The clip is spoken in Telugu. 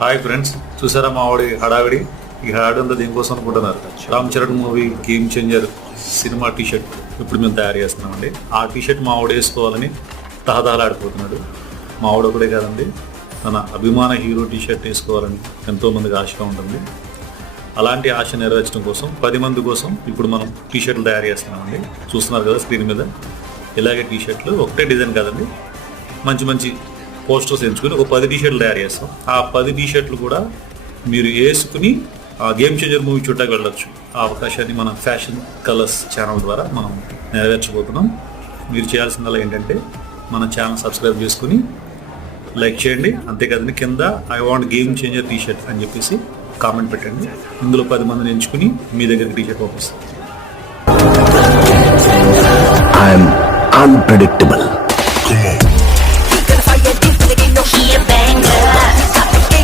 హాయ్ ఫ్రెండ్స్, చూసారా మా ఆవిడ హడావిడి? ఈ హడావిడి అంతా దీనికోసం అనుకుంటున్నారు. Ram Charan movie game changer cinema T-shirt ఇప్పుడు మేము తయారు చేస్తున్నామండి. ఆ టీషర్ట్ మా ఆవిడ వేసుకోవాలని తహతహలాడిపోతున్నాడు. మా ఆవిడ ఒకటే కాదండి, తన అభిమాన హీరో టీషర్ట్ వేసుకోవాలని ఎంతోమందికి ఆశగా ఉంటుంది. అలాంటి ఆశ నెరవేర్చడం కోసం 10 మంది కోసం ఇప్పుడు మనం టీషర్ట్లు తయారు చేస్తున్నామండి. చూస్తున్నారు కదా స్క్రీన్ మీద. ఇలాగే టీషర్ట్లు ఒకటే డిజైన్ కాదండి, మంచి మంచి పోస్టర్స్ ఎంచుకుని ఒక 10 టీషర్ట్లు తయారు చేస్తాం. ఆ 10 టీషర్ట్లు కూడా మీరు వేసుకుని ఆ గేమ్ చేంజర్ మూవీ చూడటానికి వెళ్ళొచ్చు. ఆ అవకాశాన్ని మన ఫ్యాషన్ కలర్స్ ఛానల్ ద్వారా మనం నెరవేర్చబోతున్నాం. మీరు చేయాల్సిందల్లా ఏంటంటే మన ఛానల్ సబ్స్క్రైబ్ చేసుకుని లైక్ చేయండి. అంతేకాదని కింద I want game changer T-shirt అని చెప్పేసి కామెంట్ పెట్టండి. ఇందులో 10 మందిని ఎంచుకుని మీ దగ్గరికి టీషర్ట్ పంపిస్తాం. I'm unpredictable.